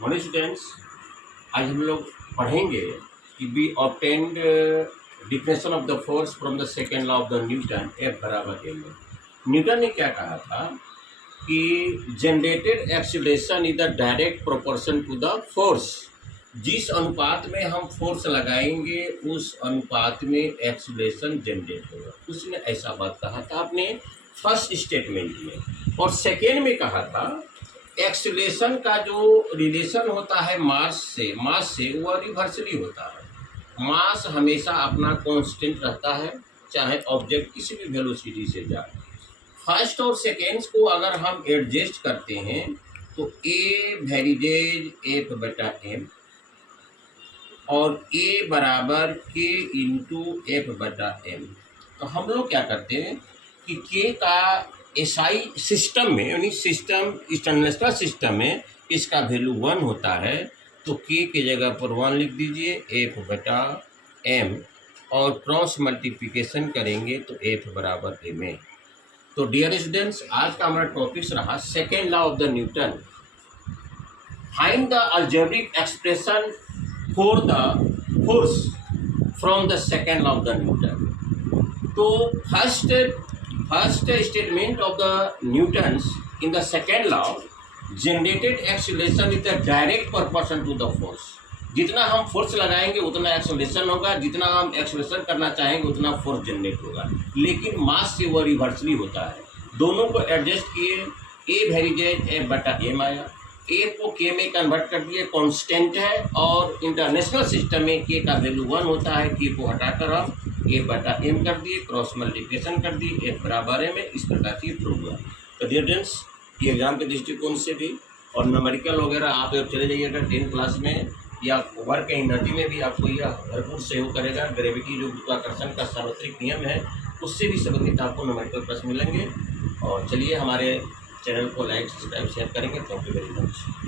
Morning students, आज हम लोग पढ़ेंगे कि we obtained definition of the force from the second law of the Newton, F बराबर m। न्यूटन ने क्या कहा था कि generated acceleration is the direct proportion to the force. जिस अनुपात में हम फोर्स लगाएंगे उस अनुपात में एक्सीलरेशन जनरेट होगा। उसने ऐसा बात कहा था अपने फर्स्ट स्टेटमेंट में। और सेकेंड में कहा था एक्सीलरेशन का जो रिलेशन होता है मास से वह रिवर्सली होता है। मास हमेशा अपना कांस्टेंट रहता है, चाहे ऑब्जेक्ट किसी भी वेलोसिटी से जाए। फर्स्ट और सेकेंड्स को अगर हम एडजस्ट करते हैं तो ए वेरिजेज F बटा m और ए बराबर K इंटू F बटा m। तो हम लोग क्या करते हैं कि K का एसआई सिस्टम में, यानी सिस्टम इंटरनेशनल सिस्टम में इसका वैल्यू 1 होता है, तो K की जगह पर 1 लिख दीजिए, F बटा m, और क्रॉस मल्टीप्लिकेशन करेंगे तो F बराबर m है। तो डियर स्टूडेंट्स, आज का हमारा टॉपिक्स रहा second law of the Newton. Find the algebraic expression for the force from the second law of the Newton. तो first statement of the Newton's in the second law, generated acceleration is the direct proportion to the force। जितना हम force लगाएंगे उतना acceleration होगा, जितना हम acceleration करना चाहेंगे उतना फोर्स जनरेट होगा, लेकिन मास से वह रिवर्सली होता है। दोनों को एडजस्ट किए, ए वेरिजेज F बटा m आया, ए को K में कन्वर्ट कर दिए, कांस्टेंट है, और इंटरनेशनल सिस्टम में K का वैल्यू 1 होता है। K को हटाकर हम A बटा m कर दिए, क्रॉस मल्टीप्लिकेशन कर दिए, F बराबर m है। इस प्रकार से प्रूव हुआ। तो डियर फ्रेंड्स, ये एग्जाम के दृष्टिकोण से भी और न्यूमेरिकल वगैरह आप जब चले जाइएगा 10th क्लास में या वर्क एनर्जी में भी आपको यह भरपूर सहयोग करेगा। ग्रेविटी जो गुरुत्वाकर्षण का सार्वत्रिक नियम है उससे भी संबंधित आपको न्यूमेरिकल प्रश्न मिलेंगे। और चलिए, हमारे चैनल को लाइक, सब्सक्राइब, शेयर करेंगे। Thank you very much.